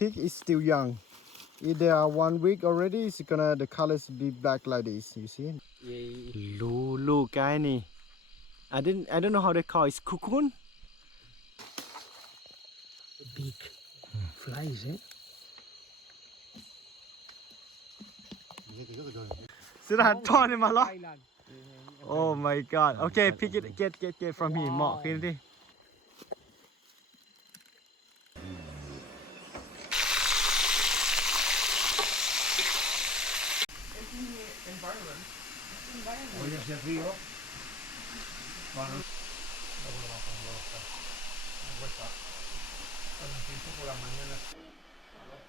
pig is still young. If they are 1 week already, it's gonna the colors be black like this. You see? Look, guy, I don't know how they call it. It's cocoon. Big flies, eh? Oh my god. Okay, pick it, get from here. Mark it.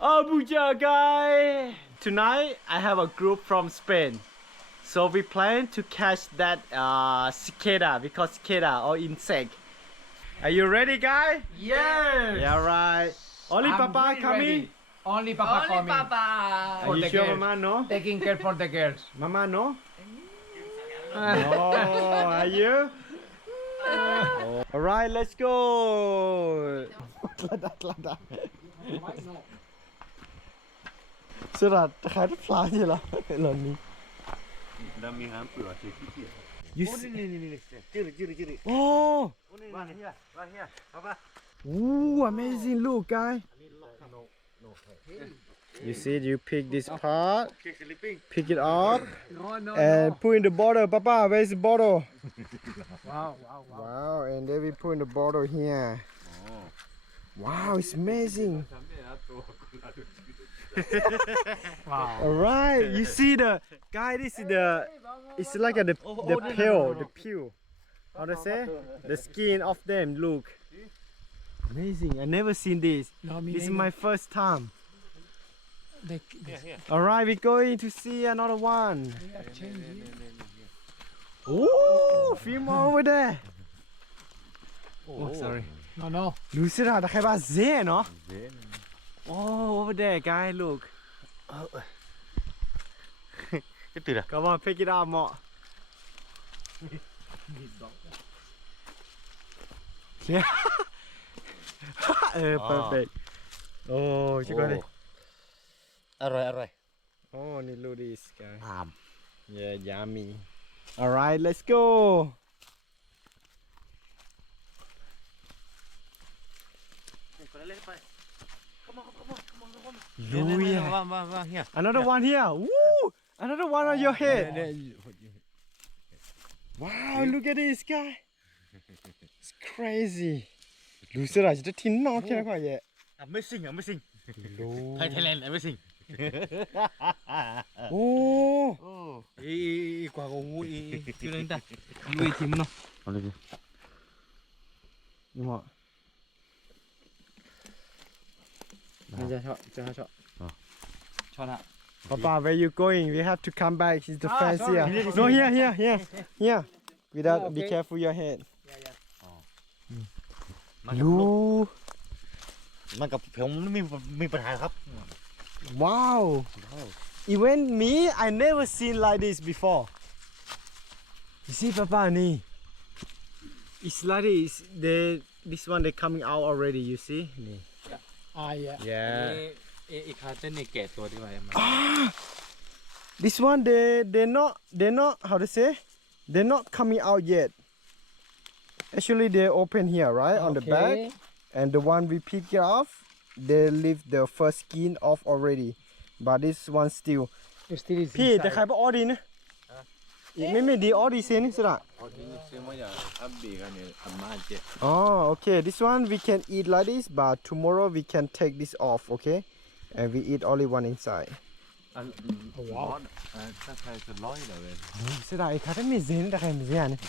Abuja, guy! Tonight I have a group from Spain. So we plan to catch that cicada, because cicada or insect. Are you ready, guy? Yes! Yeah, right. Only Papa coming? Only Papa coming. Are you sure, Mama, no? Taking care for the girls. Mama, no? No, are you? Alright, let's go. Sữa là khai rất phá gì là lần này. Đang mi hám cửa thìขี้qiệt. Oh, ooh, amazing! Look, guy. You see, you pick this part, pick it up, and put in the bottle. Papa, where's the bottle? Wow, and then we put in the bottle here. Wow, it's amazing. Wow. Alright, you see the guy, this is it's like the peel. How to say? The skin of them, look. Amazing, I never seen this. This is my first time. Alright, we're going to see another one. Oh, few more over there. Oh, sorry. No. Lucida, the khai zen, no? Oh, over there, guy, look. Come on, pick it up, Mo. Yeah. Perfect. Oh, you got it. อร่อย Oh, need look this guy. Yeah, yummy. Alright, let's go. Here. Another one here. Woo! Another one on your head. Wow, look at this guy. It's crazy. Lucida, you just tin not here quite yet. Amazing. Thailand, amazing. Oh. Quả gỗ chưa lên ta. Nuôi chim nó. Nhưng mà Papa, where you going? We have to come back. It's the fence here. No, here. Without, be careful your head. Look. มันกับผมมีปัญหาครับ Wow. Even me, I never seen like this before. You see, Papa, ni. It's like this. This one they coming out already. You see? Yeah. Yeah. อีกคาเต้นในแก่ตัวดีกว่า This one they're not how to say? They're not coming out yet. Actually, they're open here, right, on the back. And the one we pick it off, they leave the first skin off already. But this one still. Still is พี่แต่ใครบอกออดีนะไม่ดีออดีเซนใช่ไหม Oh, okay. This one we can eat like this, but tomorrow we can take this off, okay? And we eat only one inside. Wow. ถ้าใครจะร้อยเลย ใช่ไหมใครจะมีเซนแต่ใครมีเซนเนี่ย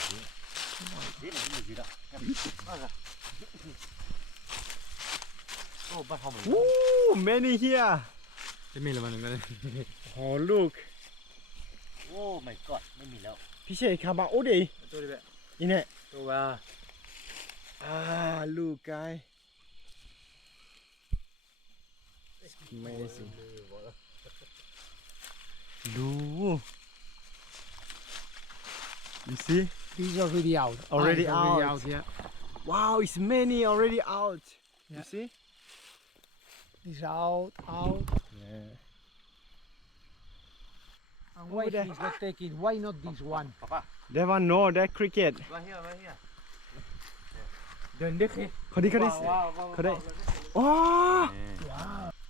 Ooh, many here. จะมีอะไรบ้างกัน Oh, look. โอ้ my god ไม่มีแล้ว พี่เชษคาบาโอดี ตัวนี้แบบ นี่เนี่ย ตัวว่า look, guy. Amazing. Look. You see? He's already out. Already Already out. Yeah. Wow, it's many already out. Yeah. You see? This out. Yeah. And why there. he's not taking? Why not this one? That one, no, that cricket. Right here. เขาได้อ๋อ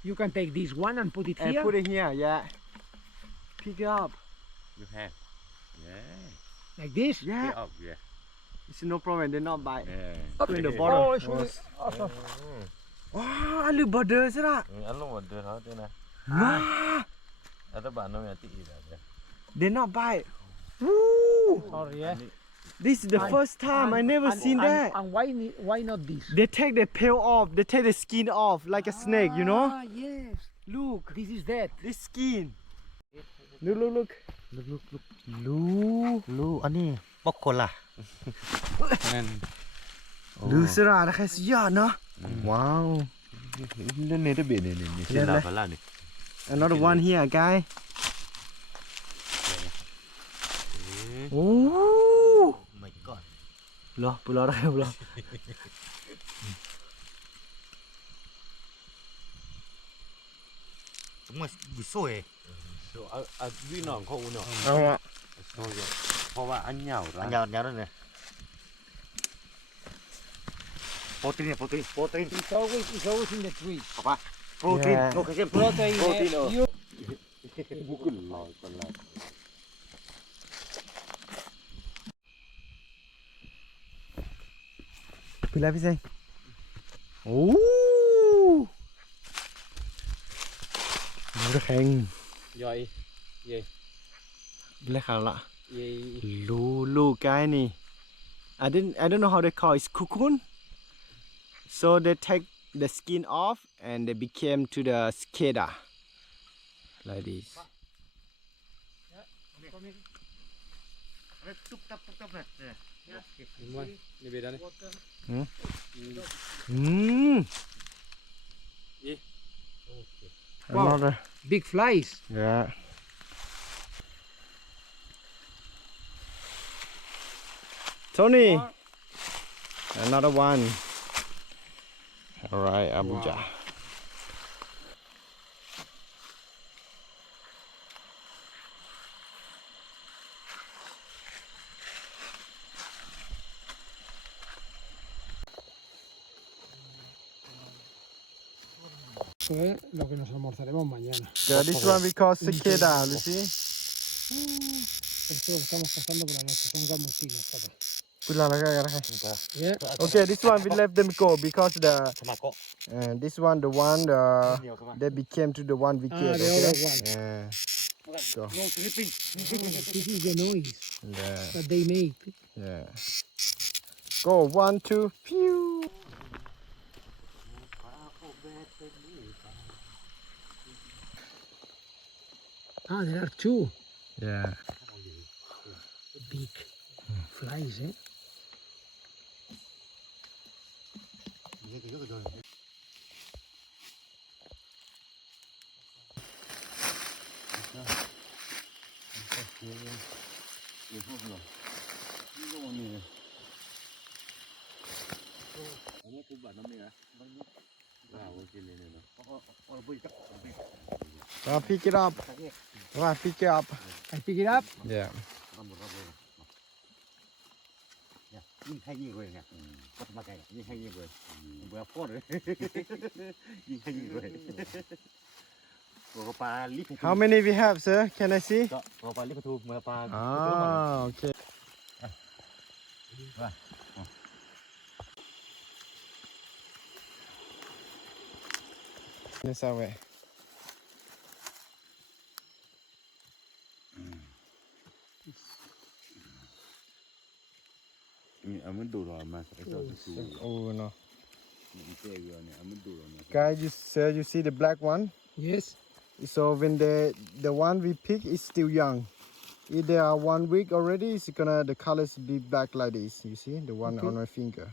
You can take this one and put it and here. put it here, yeah. Pick it up. You have. Yeah. Like this. Yeah. Pick up. Yeah. It's no problem, they not bite. Yeah. Put in the bottle. Oh, sorry. Wow, anh lừa bờ đờ thế đó. Anh lúc mà đưa nó thế này. Wow, Anh các bạn nó là tí rồi. they not bite. Woo! Sorry, yeah. This is the first time I never seen that. And why not this? They take the peel off, they take the skin off like a snake, you know? Ah, yes. Look, This is that. this skin. Look. Look. อันนี้ปอกคนล่ะ Look, Sarah, that is yeah, no? Wow. เล่นเนเธอร์เบดเนี่ยเช่นเราพลาดนี่ Another one here, guy. Oh. My God. Lo, pulau dah, pulau. Đúng rồi, bị sôi. Vì nó không có nữa. Ờ. Sôi rồi.เพราะว่าอันเหนียวอันเหนียวนั่นเลยโปรตีน It's always in the tree. โปรตีนโลเคชั่น Protein. You. บุกหลายคนละ Phi lại phi Oh. Nó rất hành. Rồi. Gì? Lấy khá lạ. Gì? Lu cái này. I don't know how they call it. It's cocoon. So they take the skin off and they became to the cicada. Like this. ตุ๊บตับเนี่ย Ni beda ni. Wow. Another. Big flies. Yeah. Tony. Another one. All right, Abuja. Wow. Esto es lo que nos almorzaremos mañana. Yeah, this one we call cicada, Lucy. Esto lo estamos cazando por la noche, son gamusinos, papá. Yeah. Okay, this one we let them go because the สมัครก็ this one the one they became to the one we Ah, killed. the Okay. other one. Yeah. So, no sleeping This is the noise yeah. that they make. Yeah. Go 1, 2, phew. Ah, there are two Yeah. big flies, eh? Pick it up. Pick it up. I pick it up. Yeah. ยิ่งให้ยิ่งเลยเนี่ยก็ทำมาไกลยิ่งให้ยิ่งเลยเบื่อพ่อเลยยิ่งให้ยิ่งเลยตัวปลาลิฟต์ How many we have, sir? Can I see? ก็ตัวปลาลิฟต์ทูเมื่อปลา Ah, okay. This way. I'm do it man. Oh no. I'm do it. Guys, sir, you see the black one? Yes. So when the one we pick is still young, if they are 1 week already, it's gonna the colors be black like this. You see the one Okay. on my finger,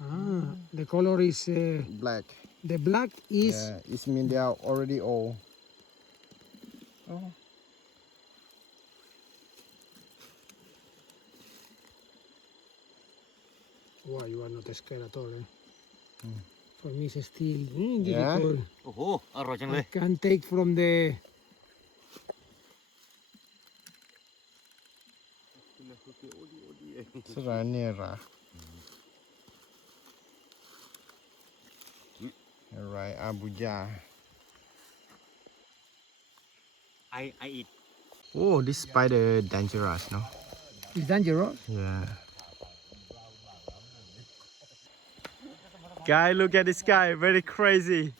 Ah, the color is black. the black is Yeah, it means they are already old. Oh. wow, you are not scared at all, eh? For me, it's still Yeah. difficult. โอ้โหอร่อยจังเล I ย can take from the. Seranera. Alright, Abuja. I eat Oh, this spider dangerous, no? It's dangerous. Yeah. Guy, look at this guy, very crazy.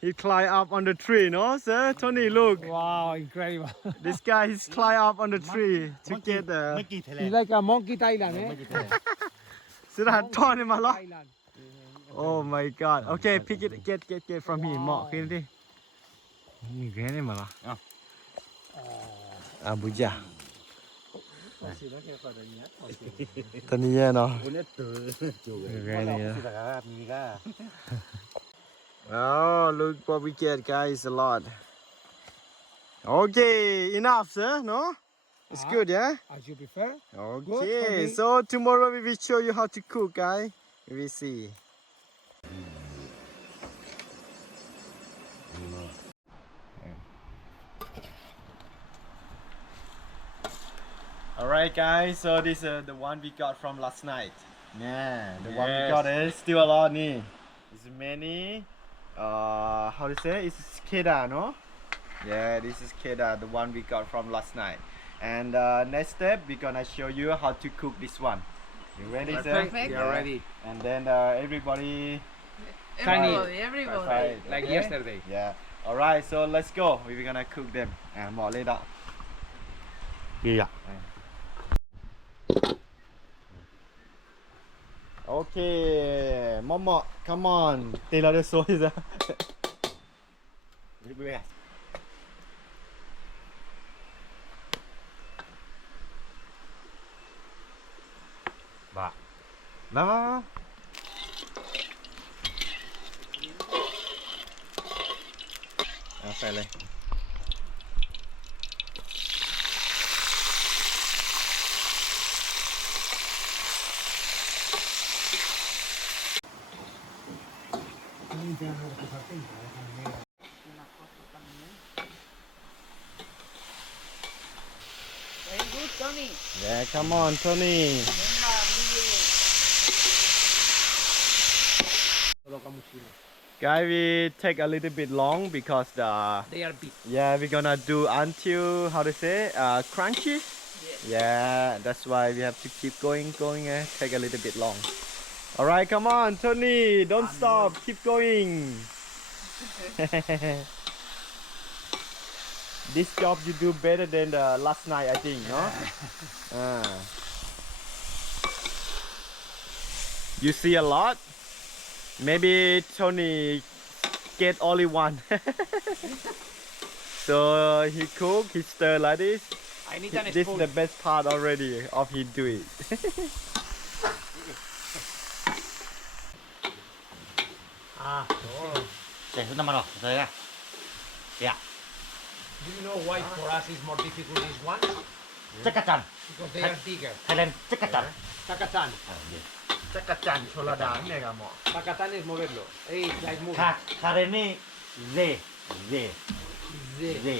He climb up on the tree, no, sir? Tony, look. Wow, incredible. This guy is climb up on the tree to get ไม่ the. กี่ไทยแลน It's ด์ like a monkey Thailand, ไม่ eh? กี่ไทยแลนด์ Sirat Tony malo. Thailand. Oh my God. Okay, pick it, get from him. Mo, kini di. Ni gani malo. Abuja. Tani ya no. คนนี้ตื่นจู่เลย Gani ya. สิตากามีก้า Oh, look what we get, guys. A lot. Okay, enough, sir. No, it's good, yeah. As you prefer. Okay, me. so tomorrow we will show you how to cook, guys. We will see. Alright, guys, so this is the one we got from last night. Yeah, the one we Yes. got is still a lot. Ni. It's many. How to say? It's Cicadas, no? Yeah, this is Cicadas, the one we got from last night. And next step, we're gonna show you how to cook this one. You ready, sir? Perfect. We are ready. And then everybody Tiny. Everybody. try it, Like okay? yesterday. Yeah. Alright, so let's go. We're gonna cook them. More later. ดีอ่ะ Okay, Momo, come on. Tela de soja. เบื่อ บ้า มาเอาใส่เลย Very good, Tony. Yeah, come on, Tony. Guys, we take a little bit long because the They are big. yeah we're gonna do until how to say crunchy. Yeah, that's why we have to keep going. Take a little bit long. All right, come on, Tony. Don't stop. Keep going. This job you do better than the last night, I think, no? You see a lot. Maybe Tony get only one. So he cook, he stir like this. I need This is the best part already of he do it. ใส่น้ำมันหรอใส่อะเดี๋ยว Do you know why for us is more difficult this one? จักรจันทร์ Because they are bigger. ไทยแลนด์จักรจันทร์ Takatan. จักรจันทร์โชลดาเนี่ยครับหมอ Takatan es moverlo. Hey, like move. คาเรนี่เร่ Ze.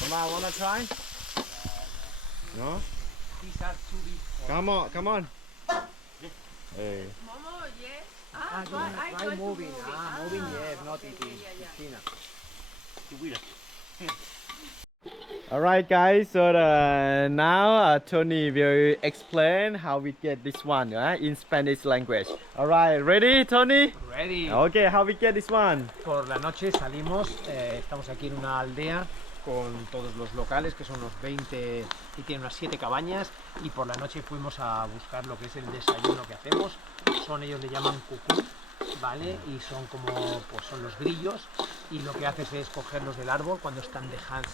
Come on, wanna try? No? These are too big. Come on. Hey. Momo, yes. Try moving. Moving, yes, not eating. Christina. ดูวิเลย Alright guys, so now Tony will explain how we get this one in Spanish language. Alright, ready Tony? Ready. Okay, how we get this one? Por la noche salimos, estamos aquí en una aldea con todos los locales, que son unos 20 y tiene unas 7 cabañas, y por la noche fuimos a buscar lo que es el desayuno que hacemos. Ellos le llaman cucú, ¿vale? Y son como, pues son los grillos, y lo que haces es cogerlos del árbol cuando están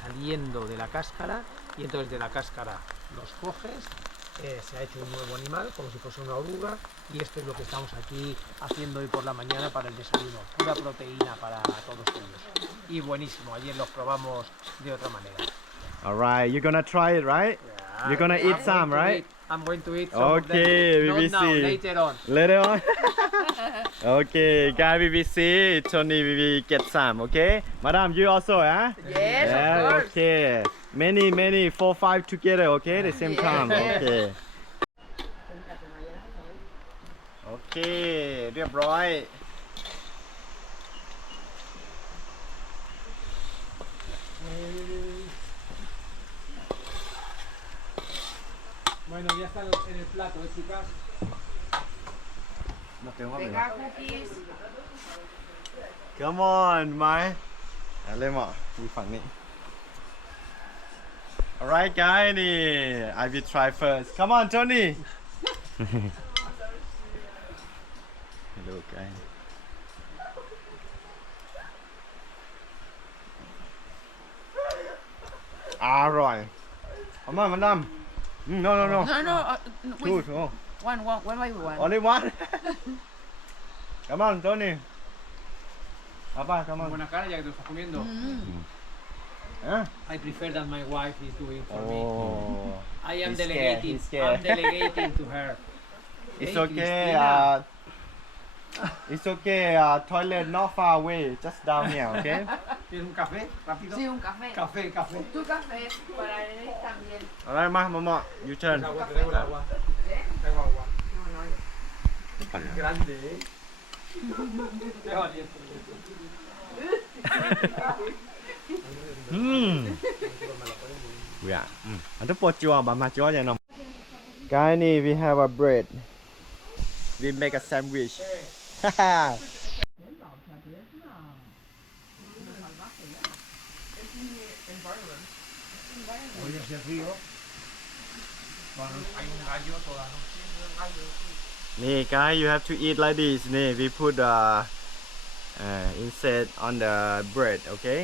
saliendo de la cáscara, y entonces de la cáscara los coges. Se ha hecho un nuevo animal, como si fuese una oruga, y esto es lo que estamos aquí haciendo hoy por la mañana para el desayuno, pura proteína para todos ellos. Y buenísimo, ayer los probamos de otra manera. Alright, you're gonna try it, right? Yeah. You're gonna eat some, right? I'm going to eat some of them. Okay, Not now, BBC. later on. Later on. Okay, guys, BBC. Tony, we will get some. Okay, Madam, you also, huh? Yes, Yeah, of course. okay. Many, 4, 5 together, okay? The same time, okay. Okay, เรียบร้อย Bueno, ya está en el plato, chicas. Venga, cookies. Come on ไหมเริ่มอ่ะมีฝั่งนี้ Alright guys นี่ I will try first Come on Tony Hello guys อร่อยเอามาดำ No No, no, Two with one by one. Only one Come on Tony Papá, come on Buena cara ya que te lo estás comiendo. ¿Eh? I prefer that my wife is doing for me. Oh, I am he's delegating. scared. I'm delegating to her. It's Hey, okay. Cristina. It's okay. Toilet not far away. Just down here. Okay. ¿Quieres un café? Rápido. Sí, un café. Café. Tu café para él también. Alright, Mama. You turn. Agua, te traigo el agua. Traigo agua. No, no. Grande, ¿eh? Qué valiente. Yeah. Anh thích bột chua bà mà chua vậy nào. Guys,นี่ we have a bread. We make a sandwich. Hoy hace frío. Bueno, hay un gallo toda la noche. นี่ guys, you have to eat like this. นี่ we put insert on the bread, okay?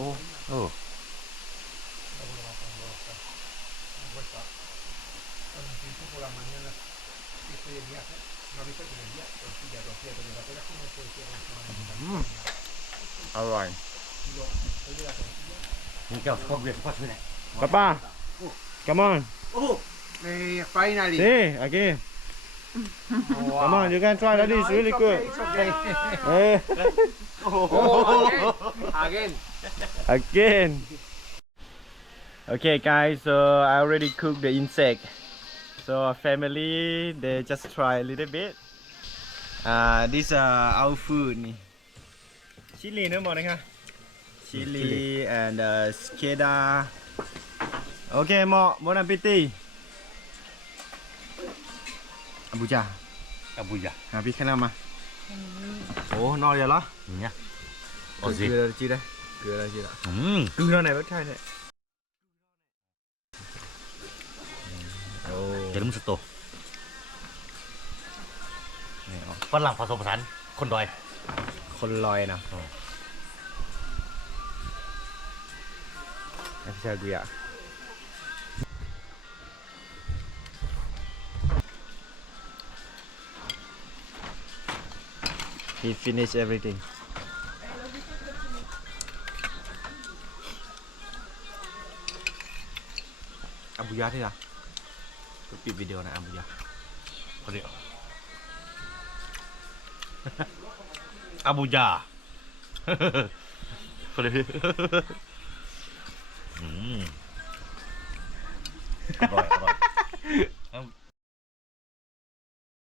Oh. Por las mañanas estoy de viaje, no he visto que me envía tortilla, pero ¿te acuerdas cómo se hicieron? อร่อย นี่เจ้าเขาเวียนพ่อช่วยไหน Papa, come on. Finally. See, again. Come on, you can try that. It's really good. It's okay. Hey. Again. Again. Okay, guys. So I already cooked the insect. So our family they just try a little bit. These are our food. Chili นะบอกนะคะ Chili and Cicadas. Okay, bon appétit. Abuja. Abuja Biết cái nào mà. Ủa, no vậy đó. nha ở gì Cưa chi đây? Cưa đây chi đó. Cưa đó này bắt khai này.จะรู้สึกโตฝรั่งผสมผสานคนดอย คนลอยนะไม่ใช่กูอยาก He finished everything. Abuja thế nào? Tôiปิด video này Abuja. คนเดียว อาบูจาคนเดียวอร่อย